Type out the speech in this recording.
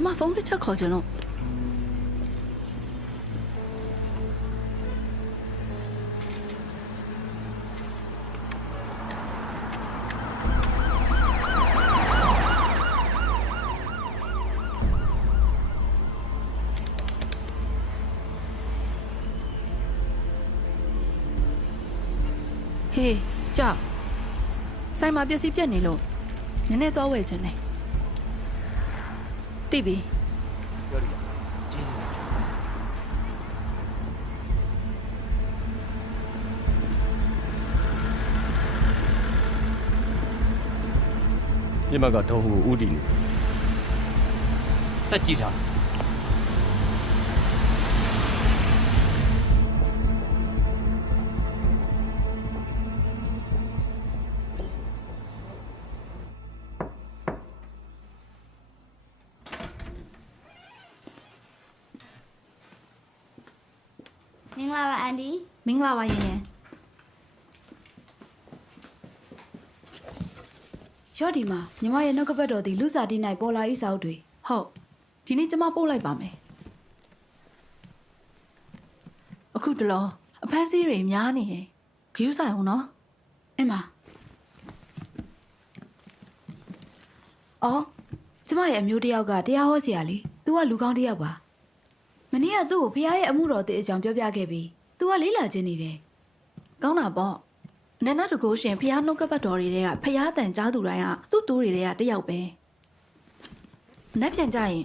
ကျမဖုန်းတစ်ချက်ခေါ်ချင်လို့ဟေးကြောက်ဆိုင်မှာပစ္စည်းပြတ်နေလို့နည်းနည်းသွားဝယ်ချင်တယ်သိပြီပြောရည်ကျေးဇူးပြင်မကထုံးကိုဥတီနေစက်ကြည့်ထားမင်္ဂလာပါအန်ဒီ မင်္ဂလာပါရင်ရင်ရော့ဒီမှာညီမရဲ့နှုတ်ကပတ်တော်ဒီလူစားတီးနိုင်ပေါ်လာဤစာအုပ်တွေ ဟုတ်ဒီနေ့ကျမပို့လိုက်ပါမယ်အခုတလောအဖမ်းဆီးတွေများနေတယ်ဂယူးဆိုင်အောင်နော်အမအော်ကျမရဲ့အမျိုးတစ်ယောက်ကတရားဟောဆရာလေ။ तू ကလူကောင်းတစ်ယောက်ပါ။မနေ့ကသူ့ကိုဖခင်ရဲ့အမှုတော်တဲ့အကြောင်းပြောပြခဲ့ပြီး तू ကလေးလာခြင်းနေတယ် ကောင်းတာပေါ့နန္ဒတကိုရှင်ဖះနှုတ်ကပတ်တော်တွေကဖះတန်ကြားသူတိုင်းကသူ့တူးတွေကတယောက်ပဲမနှက်ပြန်ကြရင်